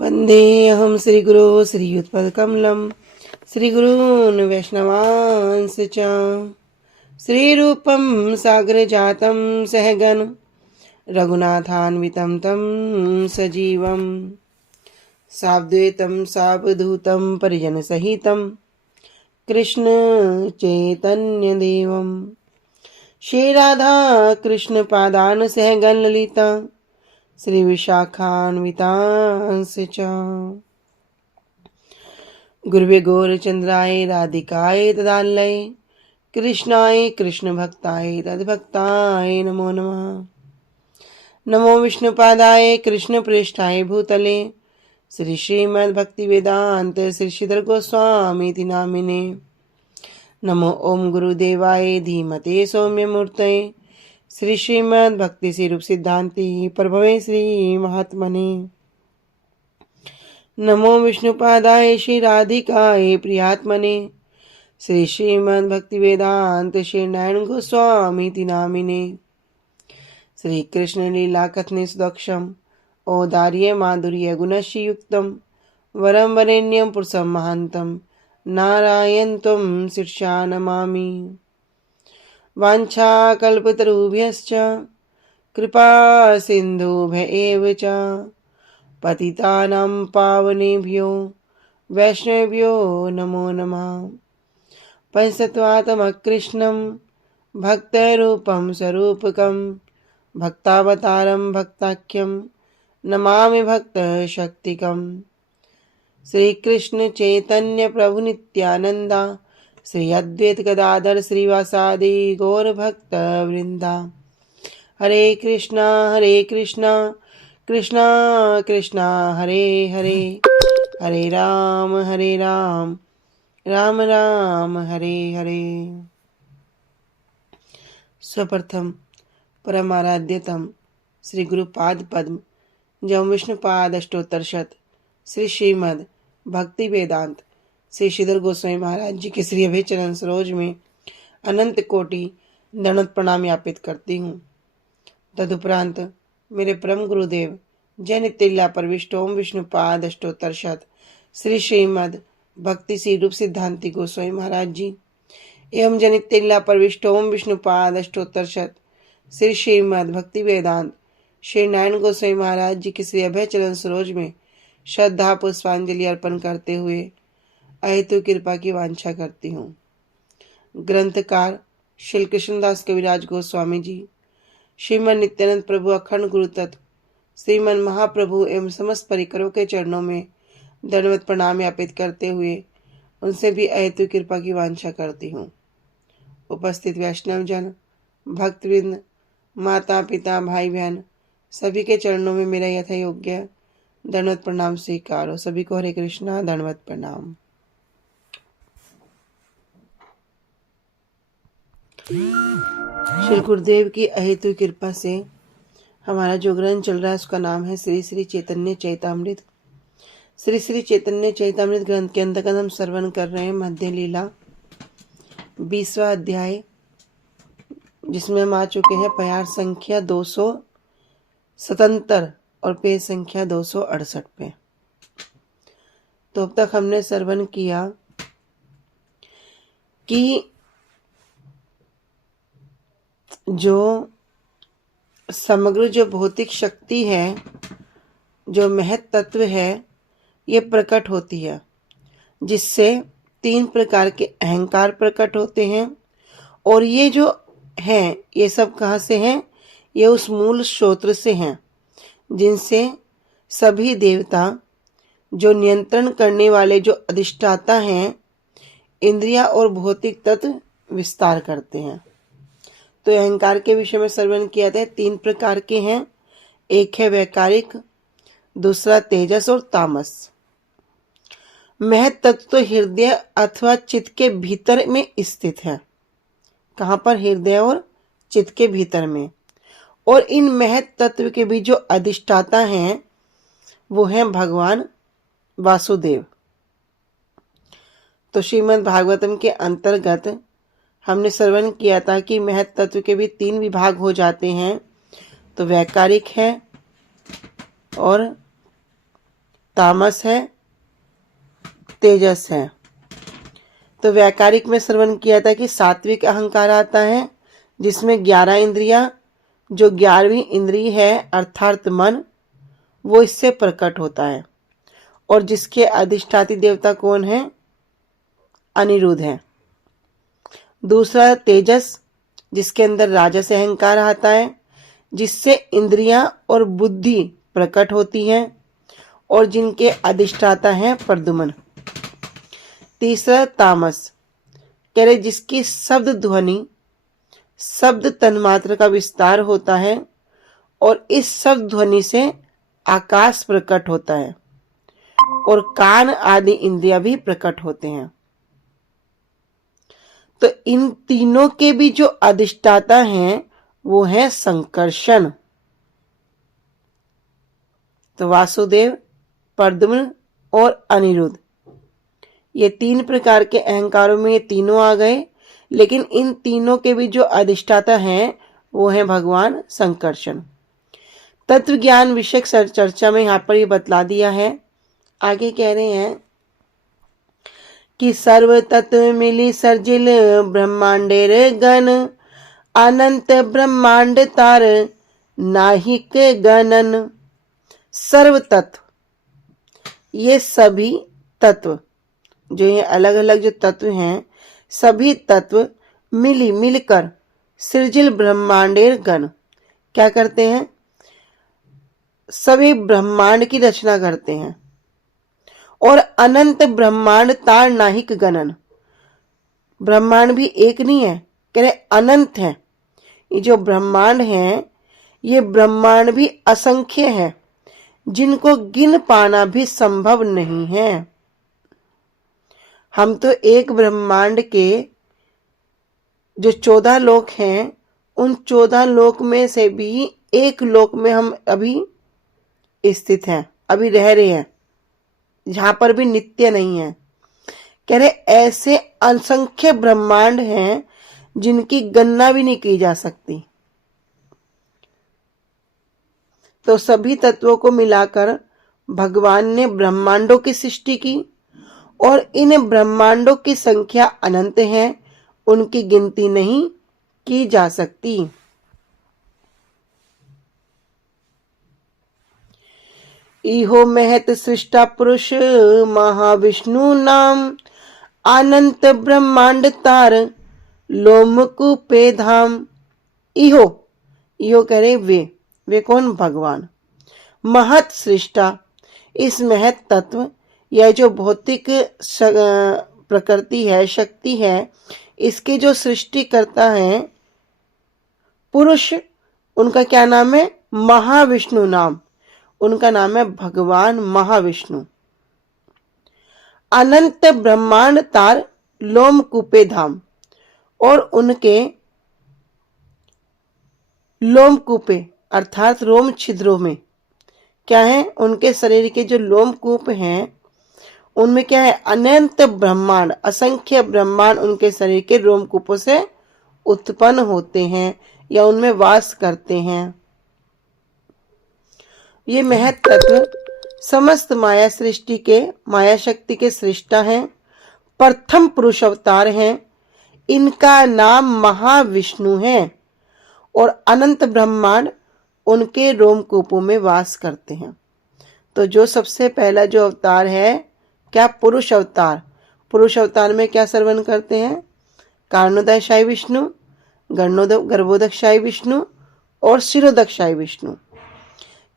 वन्देऽहं श्रीगुरो श्रीयुतपदकमलं श्रीगुरून् वैष्णवांश्च च श्रीरूपं सागरजातं सहगण रघुनाथान्वितं तं सजीवं साद्वैतं सावधूतं परिजनसहितं कृष्ण चैतन्यदेवं श्रीराधा कृष्ण पादान सहगण ललिता श्री विशाखान्वितांश्च च गुरुवे गौरचंद्राय राधिकाय तदालय कृष्णाय कृष्ण भक्ताय तद्भक्ताय नमो नमः। नमो विष्णुपादाय कृष्ण प्रेष्ठाय भूतले श्री श्रीमद् भक्ति वेदांत श्री श्रीधर गोस्वामी नामिने। नमो ओम गुरुदेवाय धीमते सौम्य मूर्तये श्री श्रीमद् भक्ति स्वरूप सिद्धांति प्रभवे श्री महात्मने। नमो विष्णुपादाय श्री राधिकाय प्रियात्मने श्री श्रीमद् भक्ति वेदांत श्री नारायण गोस्वामी नामिने। श्री कृष्ण लीला कथने सुदक्षम औदार्य माधुर्य गुणश्री युक्तम वरम वरेण्यम पुरुषम महांतम नारायण त्वं शीर्षा नमामि। वाञ्छाकल्पतरुभ्यश्च कृपा सिन्धुभ्य एव च पतितानां पावनेभ्यो वैष्णवेभ्यो नमो नमः। पंचतत्त्वात्मकृष्णं भक्तरूपं स्वरूपकं भक्तावतारं भक्ताख्यं नमामि भक्तशक्तिकम्। श्री कृष्ण चैतन्य प्रभु नित्यानंदा श्री अद्वैत गदाधर श्रीवासादि गौर भक्त वृंदा। हरे कृष्णा कृष्णा कृष्णा हरे हरे हरे राम राम राम हरे हरे। स्वप्रथम परमाराध्यतम श्री गुरुपाद पद्म जम विष्णुपाद अष्टोत्तरशत श्री श्रीमद् भक्ति वेदांत श्री श्रीधर गोस्वामी महाराज जी के श्री अभय चरण सरोज में अनंत कोटि दंडवत प्रणाम ज्ञापित करती हूँ। तदुपरांत मेरे परम गुरुदेव जय नित्य परविष्ट ओम विष्णुपाद अष्टोत्तरशत श्री श्रीमद् भक्ति श्री रूप सिद्धांति गोस्वामी महाराज जी एवं जय नित्य परविष्ट ओम विष्णुपाद अष्टोत्तरशत श्री श्रीमद् भक्ति वेदांत श्री नारायण गोस्वामी महाराज जी के श्री अभय चरण सरोज में श्रद्धा पुष्पांजलि अर्पण करते हुए अहेतु कृपा की वांछा करती हूँ। ग्रंथकार श्री कृष्णदास कविराज गोस्वामी जी श्रीमन नित्यानंद प्रभु अखंड गुरु तत्व श्रीमन महाप्रभु एवं समस्त परिकरों के चरणों में दंडवत प्रणाम ज्ञापित करते हुए उनसे भी अहेतु कृपा की वांछा करती हूँ। उपस्थित वैष्णव जन भक्तवृंद माता पिता भाई बहन सभी के चरणों में मेरा यथा योग्य दंडवत प्रणाम स्वीकार हो। सभी को हरे कृष्णा दंडवत प्रणाम। श्री गुरुदेव की अहेतु कृपा से हमारा जो ग्रंथ चल रहा है उसका नाम है श्री श्री चैतन्य चैतामृत। श्री श्री चैतन्य चैतामृत ग्रंथ के अंतर्गत हम श्रवण कर रहे हैं मध्य लीला 20वां अध्याय, जिसमें हम आ चुके हैं प्यार संख्या 277 और पेज संख्या 268 पे। तो अब तक हमने श्रवण किया कि जो समग्र जो भौतिक शक्ति है, जो महत तत्व है, ये प्रकट होती है, जिससे 3 प्रकार के अहंकार प्रकट होते हैं। और ये जो हैं ये सब कहाँ से हैं? ये उस मूल स्रोत से हैं जिनसे सभी देवता, जो नियंत्रण करने वाले, जो अधिष्ठाता हैं, इंद्रिया और भौतिक तत्व विस्तार करते हैं। तो अहंकार के विषय में श्रवण किया था। 3 प्रकार के हैं। एक है वैकारिक, दूसरा तेजस और तामस। महत तत्व तो हृदय अथवा चित्त के भीतर में स्थित है। कहाँ पर? हृदय और चित्त के भीतर में। और इन महत तत्व के भी जो अधिष्ठाता हैं वो हैं भगवान वासुदेव। तो श्रीमद् भागवतम के अंतर्गत हमने श्रवण किया था कि महत तत्व के भी 3 विभाग हो जाते हैं। तो वैकारिक है और तामस है, तेजस है। तो वैकारिक में श्रवण किया था कि सात्विक अहंकार आता है जिसमें 11 इंद्रियां, जो 11वीं इंद्रिय है अर्थात मन, वो इससे प्रकट होता है। और जिसके अधिष्ठाती देवता कौन है? अनिरुद्ध है। दूसरा तेजस, जिसके अंदर राजस अहंकार आता है, जिससे इंद्रियां और बुद्धि प्रकट होती हैं और जिनके अधिष्ठाता हैं प्रद्युम्न। तीसरा तामस, कह रहे जिसकी शब्द ध्वनि, शब्द तन्मात्र का विस्तार होता है और इस शब्द ध्वनि से आकाश प्रकट होता है और कान आदि इंद्रियां भी प्रकट होते हैं। तो इन तीनों के भी जो अधिष्ठाता हैं वो है संकर्षण। तो वासुदेव, प्रद्युम्न और अनिरुद्ध, ये 3 प्रकार के अहंकारों में ये तीनों आ गए, लेकिन इन तीनों के भी जो अधिष्ठाता हैं वो है भगवान संकर्षण। तत्व ज्ञान विषयक चर्चा में यहां पर ये बतला दिया है। आगे कह रहे हैं कि सर्व तत्व मिली सर्जिल ब्रह्मांडेर गण, अनंत ब्रह्मांड तार नाहिक गणन। सर्व तत्व, ये सभी तत्व, जो ये अलग अलग जो तत्व हैं, सभी तत्व मिलकर सृजिल ब्रह्मांडेर गण, क्या करते हैं? सभी ब्रह्मांड की रचना करते हैं। और अनंत ब्रह्मांड तार नाहिक गणन, ब्रह्मांड भी एक नहीं है, कह रहे अनंत है। ये जो ब्रह्मांड है, ये ब्रह्मांड भी असंख्य है, जिनको गिन पाना भी संभव नहीं है। हम तो एक ब्रह्मांड के जो 14 लोक हैं, उन 14 लोक में से भी एक लोक में हम अभी स्थित हैं, अभी रह रहे हैं, जहां पर भी नित्य नहीं है। कह रहे ऐसे असंख्य ब्रह्मांड हैं जिनकी गणना भी नहीं की जा सकती। तो सभी तत्वों को मिलाकर भगवान ने ब्रह्मांडों की सृष्टि की और इन ब्रह्मांडों की संख्या अनंत है, उनकी गिनती नहीं की जा सकती। इहो महत सृष्टा पुरुष महाविष्णु नाम, अनंत ब्रह्मांड तार लोमकूपे धाम। इहो, इहो कह रहे वे कौन? भगवान। महत सृष्टा, इस महत तत्व, यह जो भौतिक प्रकृति है, शक्ति है, इसके जो सृष्टि करता है पुरुष, उनका क्या नाम है? महाविष्णु नाम, उनका नाम है भगवान महाविष्णु। अनंत ब्रह्मांड तार लोमकूपे धाम, और उनके लोमकूपे अर्थात रोम छिद्रों में क्या है? उनके शरीर के जो लोमकूप हैं उनमें क्या है? अनंत ब्रह्मांड, असंख्य ब्रह्मांड उनके शरीर के रोमकूपों से उत्पन्न होते हैं या उनमें वास करते हैं। ये महत तत्व समस्त माया सृष्टि के, माया शक्ति के सृष्टा हैं, प्रथम पुरुष अवतार हैं। इनका नाम महाविष्णु है और अनंत ब्रह्मांड उनके रोमकूपों में वास करते हैं। तो जो सबसे पहला जो अवतार है, क्या? पुरुष अवतार। पुरुष अवतार में क्या श्रवण करते हैं? कारणोदयशायी विष्णु, गर्भोदकशायी विष्णु और शिरोदकशायी विष्णु।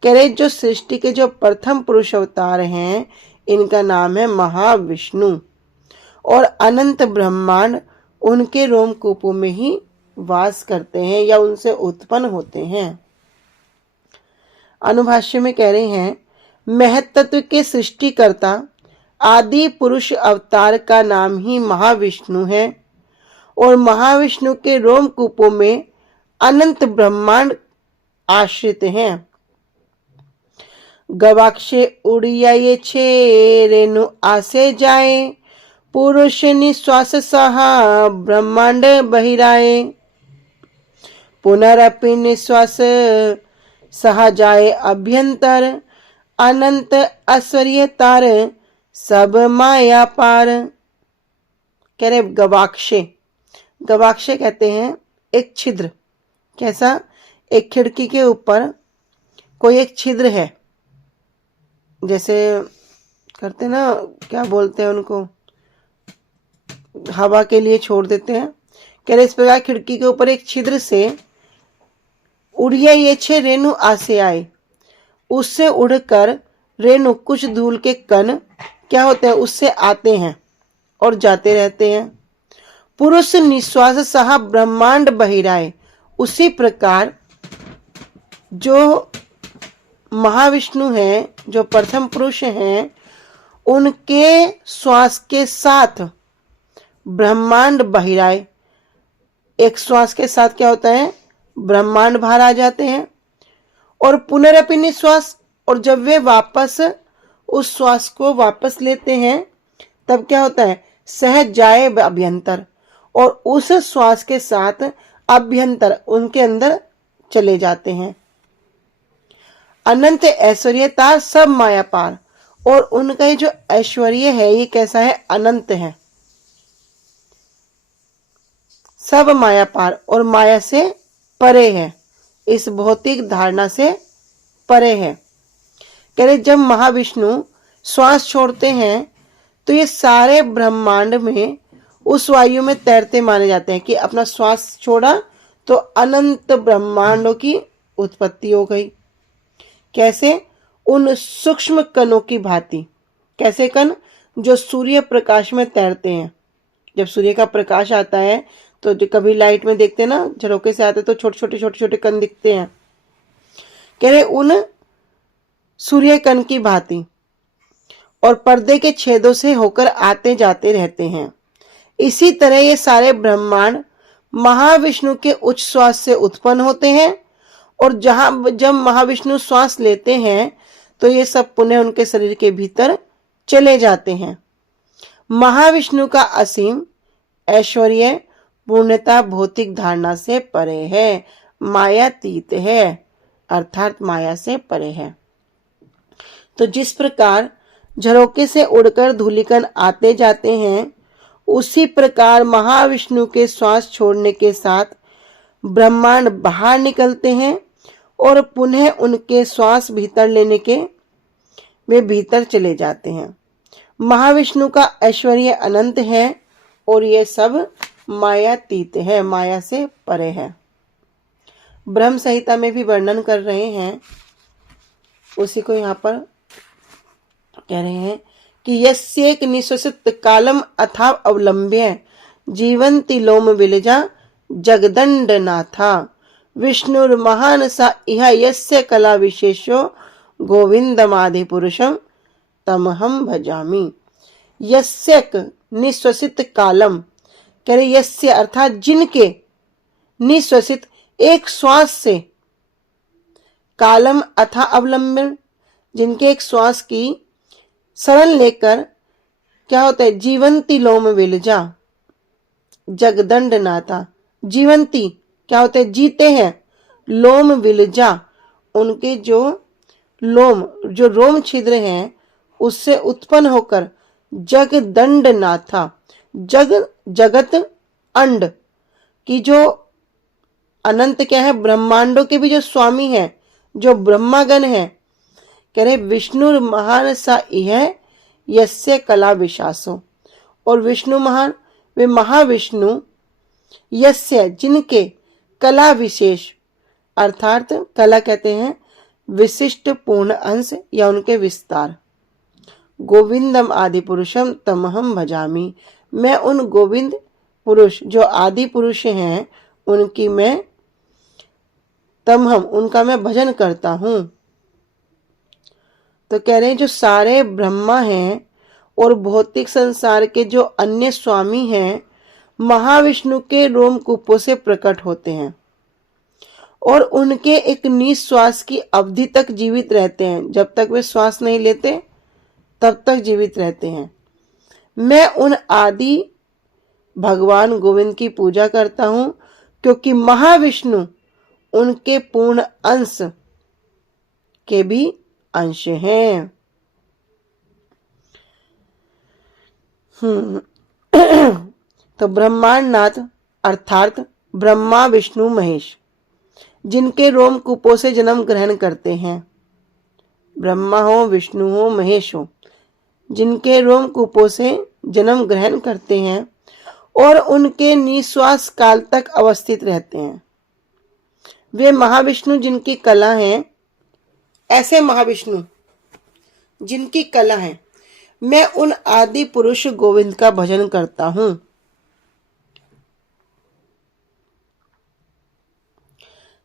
कह रहे जो सृष्टि के जो प्रथम पुरुष अवतार हैं, इनका नाम है महाविष्णु और अनंत ब्रह्मांड उनके रोमकूपों में ही वास करते हैं या उनसे उत्पन्न होते हैं। अनुभाष्य में कह रहे हैं, महत तत्व के सृष्टिकर्ता आदि पुरुष अवतार का नाम ही महाविष्णु है और महाविष्णु के रोमकूपों में अनंत ब्रह्मांड आश्रित हैं। गवाक्षे उड़ियाए छे रेणु आसे जाए, पुरुष निश्वास सहा ब्रह्मांड बहिराए। पुनरपि निश्वास सहा जाए अभ्यंतर, अनंत ऐश्वर्य तार सब माया पार। कह रहे गवाक्षे, गवाक्षे कहते हैं एक छिद्र। कैसा? एक खिड़की के ऊपर कोई एक छिद्र है, जैसे करते ना, क्या बोलते हैं उनको, हवा के लिए छोड़ देते हैं। कह रहे इस प्रकार खिड़की के ऊपर एक छिद्र से उड़िया ये छे रेणु आसे आए, उससे उड़कर रेणु कुछ धूल के कण क्या होते हैं, उससे आते हैं और जाते रहते हैं। पुरुष निश्वास सहा ब्रह्मांड बहिराए, उसी प्रकार जो महाविष्णु हैं, जो प्रथम पुरुष हैं, उनके श्वास के साथ ब्रह्मांड बहिराए, एक श्वास के साथ क्या होता है, ब्रह्मांड बाहर आ जाते हैं। और पुनरपि निश्वास, और जब वे वापस उस श्वास को वापस लेते हैं तब क्या होता है, सहज जाए अभ्यंतर, और उस श्वास के साथ अभ्यंतर उनके अंदर चले जाते हैं। अनंत ऐश्वर्यता सब माया पार, और उनका ये जो ऐश्वर्य है ये कैसा है, अनंत है, सब माया पार और माया से परे है, इस भौतिक धारणा से परे है। कह रहे जब महाविष्णु श्वास छोड़ते हैं तो ये सारे ब्रह्मांड में उस वायु में तैरते माने जाते हैं कि अपना श्वास छोड़ा तो अनंत ब्रह्मांडों की उत्पत्ति हो गई। कैसे? उन सूक्ष्म कणों की भांति। कैसे कण? जो सूर्य प्रकाश में तैरते हैं। जब सूर्य का प्रकाश आता है तो जो कभी लाइट में देखते हैं ना, झरोके से आते तो छोटे छोटे कण दिखते हैं। कह रहे उन सूर्य कण की भांति, और पर्दे के छेदों से होकर आते जाते रहते हैं। इसी तरह ये सारे ब्रह्मांड महाविष्णु के उच्च श्वास से उत्पन्न होते हैं, और जब महाविष्णु श्वास लेते हैं तो ये सब पुनः उनके शरीर के भीतर चले जाते हैं। महाविष्णु का असीम ऐश्वर्य पूर्णता भौतिक धारणा से परे है, मायातीत है, अर्थात माया से परे है। तो जिस प्रकार झरोके से उड़कर धूलिकण आते जाते हैं, उसी प्रकार महाविष्णु के श्वास छोड़ने के साथ ब्रह्मांड बाहर निकलते हैं और पुनः उनके श्वास भीतर लेने के वे भीतर चले जाते हैं। महाविष्णु का ऐश्वर्य अनंत है और ये सब मायातीत है, माया से परे है। ब्रह्म संहिता में भी वर्णन कर रहे हैं, उसी को यहाँ पर कह रहे हैं कि यस्येक निश्वसित कालम अथा अवलंब्य जीवंति लोम विलजा जगदंड नाथा विष्णुर्महान सा इह यस्य कला विशेषो गोविंदमादि पुरुषम तमहम भजामि। यस्यक निश्वसित कालम, कह रहे यस्य अर्थात जिनके, निश्वसित एक श्वास से, कालम अथा अवलंबन जिनके एक श्वास की शरण लेकर क्या होता है, जीवंती लोम विलजा जगदंड नाथा, जीवंती क्या होते हैं, जीते हैं, लोम विलजा उनके जो लोम, जो रोम छिद्र हैं उससे उत्पन्न होकर जगदंड नाथा, जगत अंड की जो अनंत क्या है, ब्रह्मांडों के भी जो स्वामी है, जो ब्रह्मागण है। कह रहे विष्णु महान सा इह यस्य कला विशासो, और विष्णु महान वे महाविष्णु, यस्य जिनके कला विशेष, अर्थात कला कहते हैं विशिष्ट पूर्ण अंश या उनके विस्तार। गोविंदम आदि पुरुषम तमहम भजामि, मैं उन गोविंद पुरुष जो आदि पुरुष हैं उनकी मैं तमहम उनका मैं भजन करता हूं। तो कह रहे हैं जो सारे ब्रह्मा हैं और भौतिक संसार के जो अन्य स्वामी हैं महाविष्णु के रोमकूपों से प्रकट होते हैं और उनके एक निश्वास की अवधि तक जीवित रहते हैं। जब तक वे श्वास नहीं लेते तब तक जीवित रहते हैं। मैं उन आदि भगवान गोविंद की पूजा करता हूं क्योंकि महाविष्णु उनके पूर्ण अंश के भी अंश हैं। तो ब्रह्मांडनाथ अर्थात ब्रह्मा विष्णु महेश जिनके रोमकूपों से जन्म ग्रहण करते हैं, ब्रह्मा हो विष्णु हो महेश हो, जिनके रोमकूपों से जन्म ग्रहण करते हैं और उनके निश्वास काल तक अवस्थित रहते हैं, वे महाविष्णु जिनकी कला है, ऐसे महाविष्णु जिनकी कला है, मैं उन आदि पुरुष गोविंद का भजन करता हूं।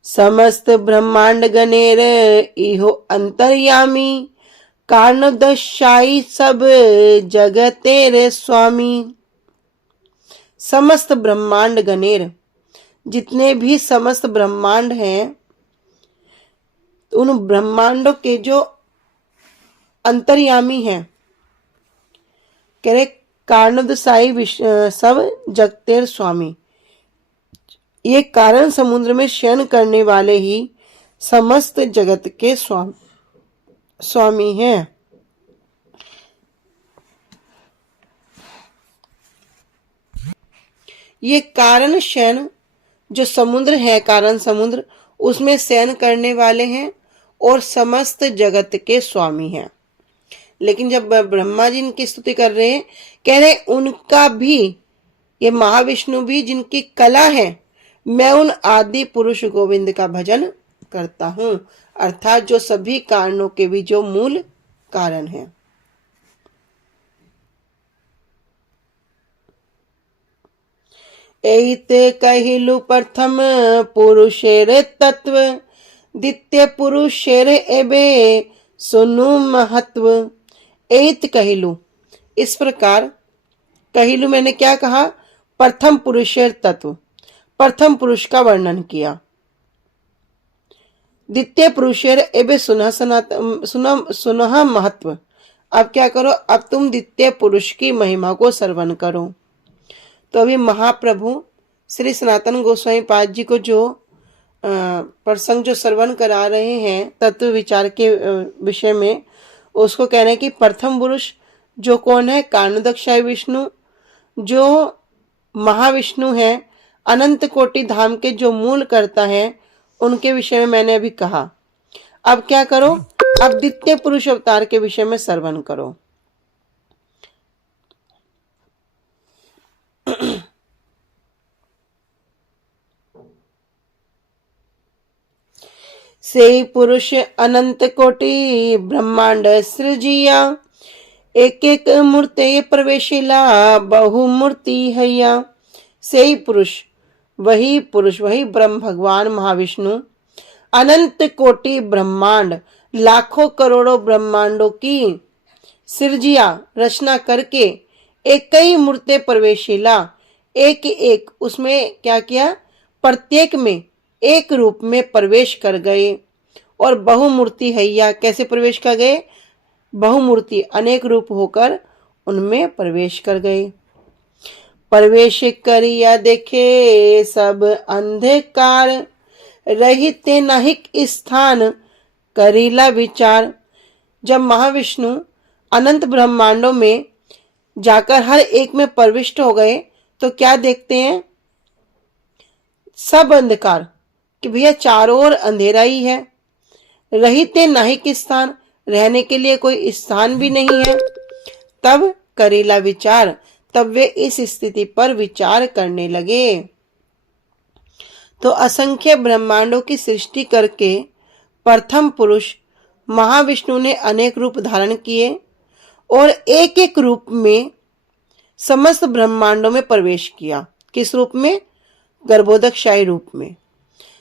समस्त ब्रह्मांड गणेर इहो अंतर्यामी, कारण दशाई सब जगतेरे स्वामी। समस्त ब्रह्मांड गणेर, जितने भी समस्त ब्रह्मांड हैं, उन ब्रह्मांडों के जो अंतर्यामी हैं, कह रहे कारणदशाई सब जगतेर स्वामी, ये कारण समुद्र में शयन करने वाले ही समस्त जगत के स्वामी हैं। ये कारण शयन जो समुद्र है, कारण समुद्र, उसमें शयन करने वाले हैं और समस्त जगत के स्वामी हैं। लेकिन जब ब्रह्मा जी इनकी स्तुति कर रहे हैं, कह रहे उनका भी, ये महाविष्णु भी जिनकी कला है, मैं उन आदि पुरुष गोविंद का भजन करता हूं, अर्थात जो सभी कारणों के भी जो मूल कारण है। एते कहिलु प्रथम पुरुषेर तत्व, द्वितीय पुरुषेर एबे सुनु महत्व। एत कहिलु, इस प्रकार कहिलु मैंने क्या कहा, प्रथम पुरुषेर तत्व, प्रथम पुरुष का वर्णन किया। द्वितीय पुरुषेर एबे सुनह महत्व। अब क्या करो, अब तुम द्वितीय पुरुष की महिमा को श्रवण करो। तो अभी महाप्रभु श्री सनातन गोस्वामी पाद जी को जो प्रसंग जो श्रवण करा रहे हैं तत्व विचार के विषय में, उसको कह रहे हैं कि प्रथम पुरुष जो कौन है, कारणदक्षाय विष्णु, जो महाविष्णु है, अनंत कोटि धाम के जो मूल करता है, उनके विषय में मैंने अभी कहा। अब क्या करो, अब द्वितीय पुरुष अवतार के विषय में श्रवण करो। से पुरुष अनंत कोटि ब्रह्मांड सृजिया, एक एक मूर्ति प्रवेशिला बहुमूर्ति हैया। से पुरुष वही ब्रह्म भगवान महाविष्णु अनंत कोटि ब्रह्मांड, लाखों करोड़ों ब्रह्मांडों की सृजिया रचना करके एक कई मूर्ति प्रवेशिला, एक एक उसमें क्या किया, प्रत्येक में एक रूप में प्रवेश कर गए। और बहुमूर्ति हैया, कैसे प्रवेश कर गए, बहुमूर्ति अनेक रूप होकर उनमें प्रवेश कर गए। प्रवेश करिया देखे सब अंधकार, रहिते नाहिक स्थान करीला विचार। जब महाविष्णु अनंत ब्रह्मांडों में जाकर हर एक में प्रविष्ट हो गए, तो क्या देखते हैं, सब अंधकार, कि भैया चारों ओर अंधेरा ही है। रहिते नाहिक स्थान, रहने के लिए कोई स्थान भी नहीं है। तब करीला विचार, तब वे इस स्थिति पर विचार करने लगे। तो असंख्य ब्रह्मांडों की सृष्टि करके प्रथम पुरुष महाविष्णु ने अनेक रूप धारण किए और एक एक रूप में समस्त ब्रह्मांडों में प्रवेश किया। किस रूप में, गर्भोदकशाही रूप में।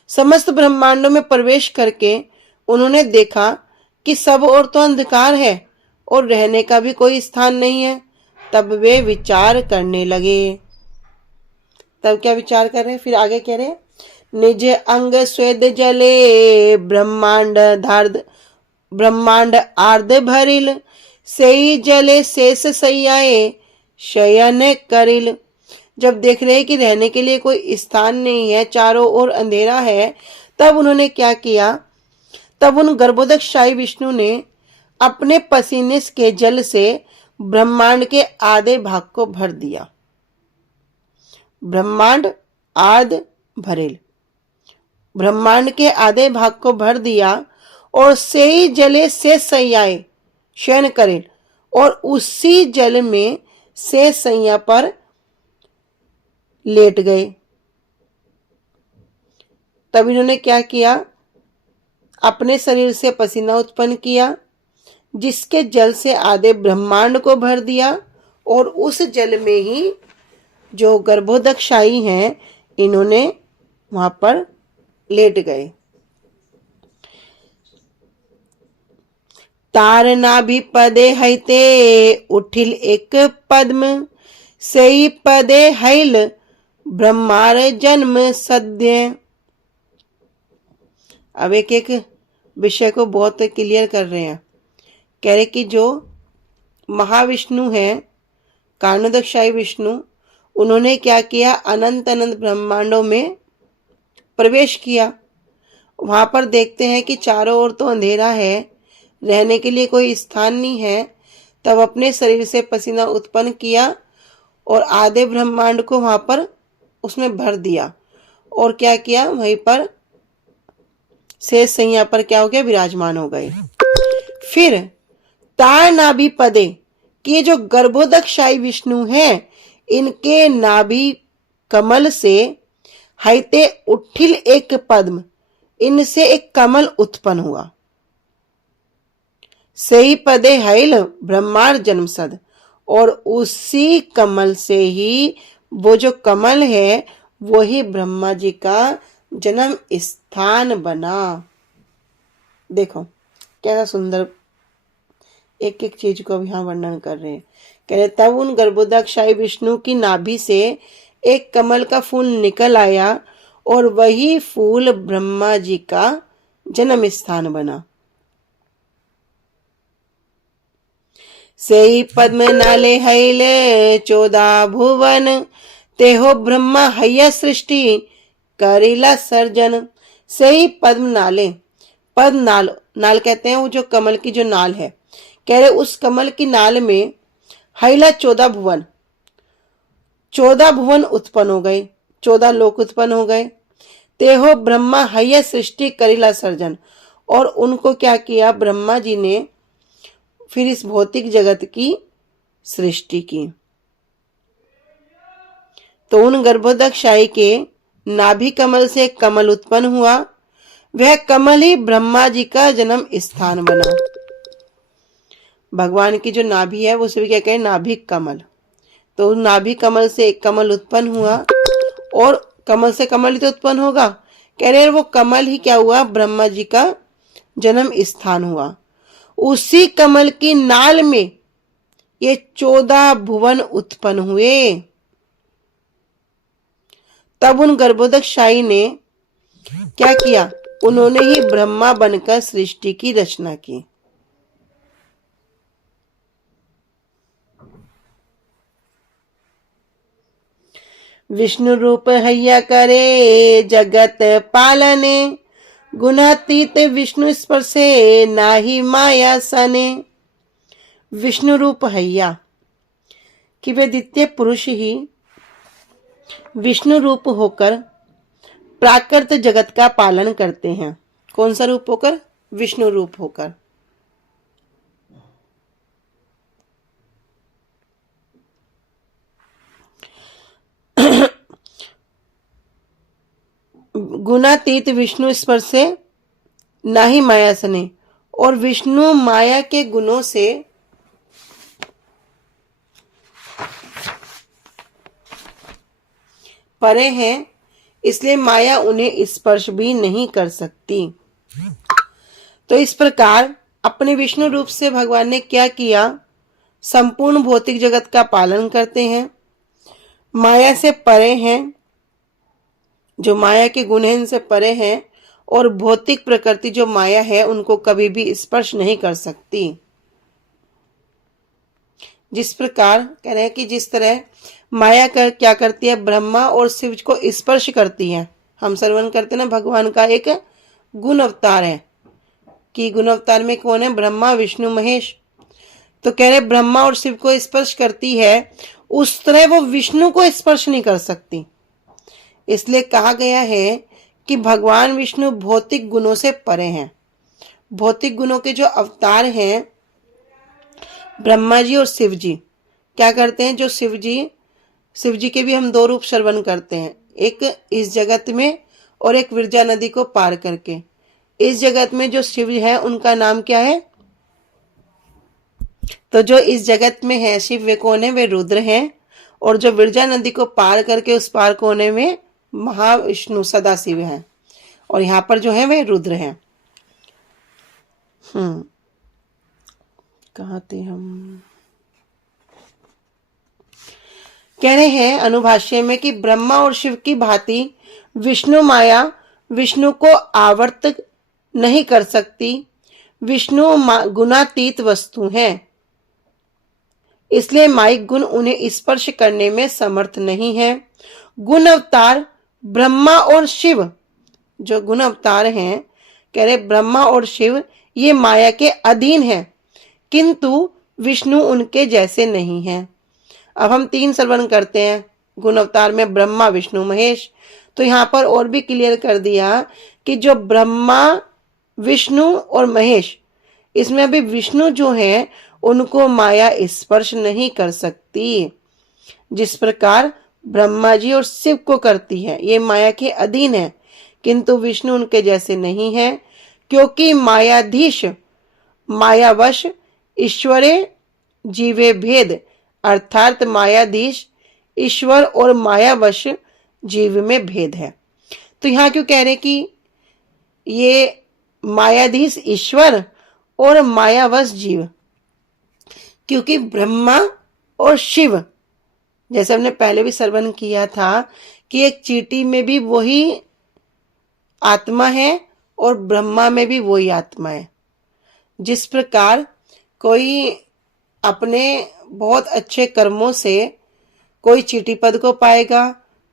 समस्त ब्रह्मांडों में प्रवेश करके उन्होंने देखा कि सब ओर तो अंधकार है और रहने का भी कोई स्थान नहीं है। तब वे विचार करने लगे। तब क्या विचार कर रहे हैं, फिर आगे कह रहे, निज अंग स्वेद जले ब्रह्मांड आर्द भरिल, सेई जले शेष सैयाए शयन करिल। जब देख रहे कि रहने के लिए कोई स्थान नहीं है, चारों ओर अंधेरा है, तब उन्होंने क्या किया, तब उन गर्भोदकशाही विष्णु ने अपने पसीने के जल से ब्रह्मांड के आधे भाग को भर दिया। ब्रह्मांड आध भरेल, ब्रह्मांड के आधे भाग को भर दिया और से ही जले से सैयाए शयन करेल, और उसी जल में से सैया पर लेट गए। तब इन्होंने क्या किया, अपने शरीर से पसीना उत्पन्न किया, जिसके जल से आधे ब्रह्मांड को भर दिया, और उस जल में ही जो गर्भोदकशाही हैं इन्होंने वहां पर लेट गए। तारना भी पदे हैते उठिल एक पद्म, सही पदे हैल ब्रह्मार जन्म सद्य। अब एक एक विषय को बहुत क्लियर कर रहे हैं। कह रहे कि जो महाविष्णु है, कारणोदकशाही विष्णु, उन्होंने क्या किया, अनंत अनंत ब्रह्मांडों में प्रवेश किया। वहां पर देखते हैं कि चारों ओर तो अंधेरा है, रहने के लिए कोई स्थान नहीं है। तब अपने शरीर से पसीना उत्पन्न किया और आधे ब्रह्मांड को वहां पर उसमें भर दिया, और क्या किया, वहीं पर शेष सैया पर क्या हो गया, विराजमान हो गए। फिर तार नाभि पदे कि जो गर्भोदकशाही विष्णु हैं, इनके नाभि कमल से हैते उठिल एक पद्म, इनसे एक कमल उत्पन्न हुआ। सही पदे हैल ब्रह्मांड जन्मसद, और उसी कमल से ही वो जो कमल है वही ब्रह्मा जी का जन्म स्थान बना। देखो कैसा सुंदर एक एक चीज को अब यहाँ वर्णन कर रहे हैं। कह रहे तब उन गर्भोदकशाही विष्णु की नाभि से एक कमल का फूल निकल आया, और वही फूल ब्रह्मा जी का जन्म स्थान बना। सेई पद्म नाले हैल 14 भुवन, तेहो ब्रह्मा हैया सृष्टि करेला सर्जन। सेई पद्म नाले, पद्म नाल, नाल कहते हैं वो जो कमल की जो नाल है। कह रहे उस कमल की नाल में हैला 14 भुवन, 14 भुवन उत्पन्न हो गए, 14 लोक उत्पन्न हो गए। तेहो ब्रह्मा हैया सृष्टि करेला सर्जन, और उनको क्या किया, ब्रह्मा जी ने फिर इस भौतिक जगत की सृष्टि की। तो उन गर्भोदकशाही के नाभि कमल से कमल उत्पन्न हुआ, वह कमल ही ब्रह्मा जी का जन्म स्थान बना। भगवान की जो नाभि है वो सभी क्या कहें, नाभि कमल। तो नाभि कमल से एक कमल उत्पन्न हुआ, और कमल से कमल ही तो उत्पन्न होगा। कह रहे वो कमल ही क्या हुआ, ब्रह्मा जी का जन्म स्थान हुआ। उसी कमल की नाल में ये 14 भुवन उत्पन्न हुए। तब उन गर्भोदकशाही ने क्या किया, उन्होंने ही ब्रह्मा बनकर सृष्टि की रचना की। विष्णु रूप हैया करे जगत पालने, गुणातीत विष्णु स्पर्शे नाही माया सने। विष्णु रूप हैया कि वे द्वितीय पुरुष ही विष्णु रूप होकर प्राकृत जगत का पालन करते हैं। कौन सा रूप होकर, विष्णु रूप होकर। गुणातीत विष्णु स्पर्श से नाही माया सने, और विष्णु माया के गुणों से परे हैं, इसलिए माया उन्हें स्पर्श भी नहीं कर सकती। तो इस प्रकार अपने विष्णु रूप से भगवान ने क्या किया, संपूर्ण भौतिक जगत का पालन करते हैं, माया से परे हैं, जो माया के गुण हैं इनसे परे हैं, और भौतिक प्रकृति जो माया है उनको कभी भी स्पर्श नहीं कर सकती। जिस प्रकार कह रहे हैं कि जिस तरह माया क्या करती है, ब्रह्मा और शिव को स्पर्श करती है। हम श्रवण करते ना, भगवान का एक गुण अवतार है कि गुण अवतार में कौन है? ब्रह्मा विष्णु महेश। तो कह रहे ब्रह्मा और शिव को स्पर्श करती है, उस तरह वो विष्णु को स्पर्श नहीं कर सकती। इसलिए कहा गया है कि भगवान विष्णु भौतिक गुणों से परे हैं। भौतिक गुणों के जो अवतार हैं ब्रह्मा जी और शिव जी, क्या करते हैं? जो शिव जी के भी हम दो रूप श्रवण करते हैं, एक इस जगत में और एक विरजा नदी को पार करके। इस जगत में जो शिव है उनका नाम क्या है? तो जो इस जगत में है शिव, वे कौन है? वे रुद्र हैं। और जो विरजा नदी को पार करके उस पार कोने में महाविष्णु सदाशिव हैं, और यहाँ पर जो है वे रुद्र हैं। कहाँ थे हम? कह रहे हैं अनुभाष्य में कि ब्रह्मा और शिव की भांति विष्णु माया विष्णु को आवर्त नहीं कर सकती। विष्णु गुणातीत वस्तु हैं, इसलिए माइक गुण उन्हें स्पर्श करने में समर्थ नहीं है। गुण अवतार ब्रह्मा और शिव, जो गुण अवतार हैं, कह रहे ब्रह्मा और शिव ये माया के अधीन हैं, किंतु विष्णु उनके जैसे नहीं हैं। अब हम 3 श्रवण करते हैं गुण अवतार में, ब्रह्मा विष्णु महेश। तो यहाँ पर और भी क्लियर कर दिया कि जो ब्रह्मा विष्णु और महेश, इसमें अभी विष्णु जो है उनको माया स्पर्श नहीं कर सकती, जिस प्रकार ब्रह्मा जी और शिव को करती है। ये माया के अधीन है, किंतु विष्णु उनके जैसे नहीं है, क्योंकि मायाधीश मायावश ईश्वरे जीवे भेद, अर्थात मायाधीश ईश्वर और मायावश जीव में भेद है। तो यहाँ क्यों कह रहे कि ये मायाधीश ईश्वर और मायावश जीव? क्योंकि ब्रह्मा और शिव, जैसे हमने पहले भी श्रवण किया था कि एक चींटी में भी वही आत्मा है और ब्रह्मा में भी वही आत्मा है। जिस प्रकार कोई अपने बहुत अच्छे कर्मों से कोई चींटी पद को पाएगा,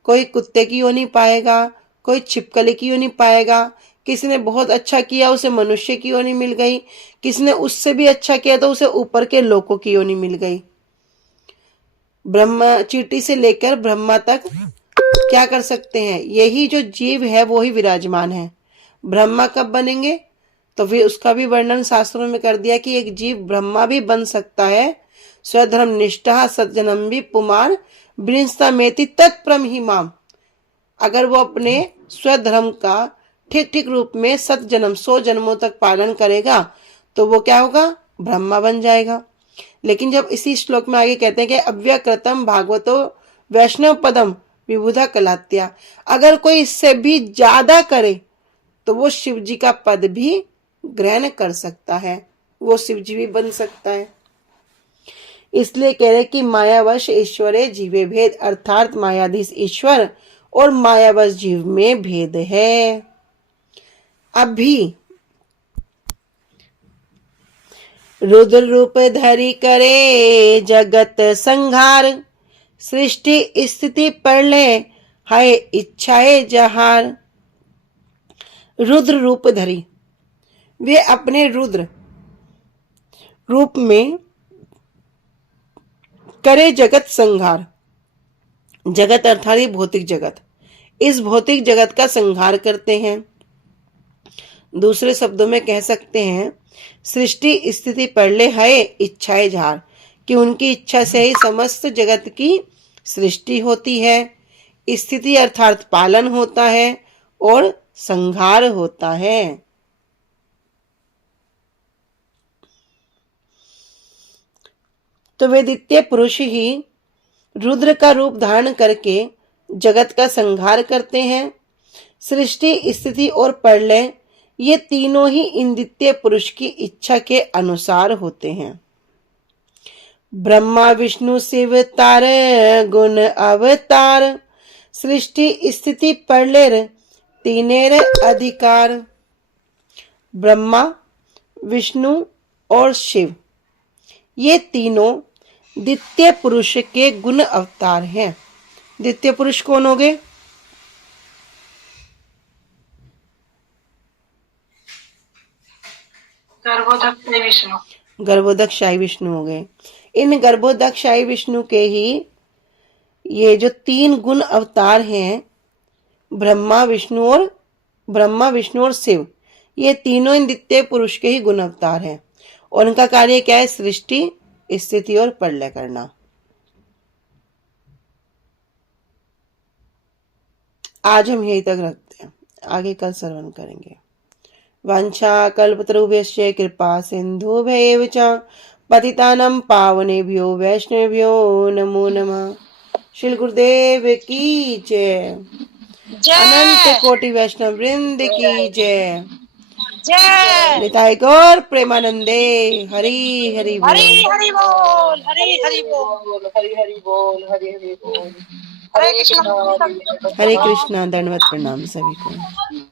कोई कुत्ते की योनि पाएगा, कोई छिपकली की योनि पाएगा, किसी ने बहुत अच्छा किया उसे मनुष्य की योनि मिल गई, किसी ने उससे भी अच्छा किया तो उसे ऊपर के लोकों की योनि मिल गई। ब्रह्मा चींटी से लेकर ब्रह्मा तक क्या कर सकते हैं? यही जो जीव है वो ही विराजमान है। ब्रह्मा कब बनेंगे? तो फिर उसका भी वर्णन शास्त्रों में कर दिया कि एक जीव ब्रह्मा भी बन सकता है। स्वधर्म निष्ठा सज्जनम भी पुमार बृंस्ता मेति तत्प्रम ही माम। अगर वो अपने स्वधर्म का ठीक ठीक रूप में 100 जन्मों तक पालन करेगा तो वो क्या होगा? ब्रह्मा बन जाएगा। लेकिन जब इसी श्लोक में आगे कहते हैं कि अव्यकृतम भागवतो वैष्णव पदम विबुधा कलात्या, अगर कोई इससे भी ज्यादा करे तो वो शिव जी का पद भी ग्रहण कर सकता है, वो शिव जी भी बन सकता है। इसलिए कह रहे कि मायावश ईश्वरे जीवे भेद, अर्थात मायाधीश ईश्वर और मायावश जीव में भेद है। अभी रुद्र रूप धरि करे जगत संहार, सृष्टि स्थिति प्रलय है इच्छाए जहार। रुद्र रूप धरि, वे अपने रुद्र रूप में करे जगत संहार। जगत अर्थात भौतिक जगत, इस भौतिक जगत का संहार करते हैं। दूसरे शब्दों में कह सकते हैं सृष्टि स्थिति प्रलय है इच्छाएं जहार, कि उनकी इच्छा से ही समस्त जगत की सृष्टि होती है, स्थिति अर्थात पालन होता है और संहार होता है। तो वे द्वितीय पुरुष ही रुद्र का रूप धारण करके जगत का संहार करते हैं। सृष्टि स्थिति और प्रलय ये तीनों ही इन द्वितीय पुरुष की इच्छा के अनुसार होते हैं। ब्रह्मा विष्णु शिव तार गुण अवतार, सृष्टि स्थिति प्रलय तीनेर अधिकार। ब्रह्मा विष्णु और शिव ये तीनों द्वितीय पुरुष के गुण अवतार हैं। द्वितीय पुरुष कौन हो गए? गर्भोदक विष्णु। गर्भोदकशाही विष्णु हो गए। इन गर्भोदकशाही विष्णु के ही ये जो 3 गुण अवतार हैं, ब्रह्मा विष्णु और शिव, ये तीनों इन द्वितीय पुरुष के ही गुण अवतार हैं और उनका कार्य क्या है? सृष्टि, स्थिति और प्रलय करना। आज हम यहीं तक रखते हैं, आगे कल श्रवण करेंगे। वांछा कल्पतरुभ्यश्च कृपा सिन्धुभ्यैव च पतितानां पावनेभ्यो वैष्णवेभ्यो नमो नमः। श्री गुरुदेव की जय। अनंत कोटि वैष्णव वृंद की जय। जय। निताय गौर प्रेमानंदे। हरि हरि बोल। हरि हरि बोल, हरि हरि बोल, हरि हरि बोल, हरि हरि बोल। हरे कृष्ण। हरे कृष्णा। दंडवत प्रणाम सभी को।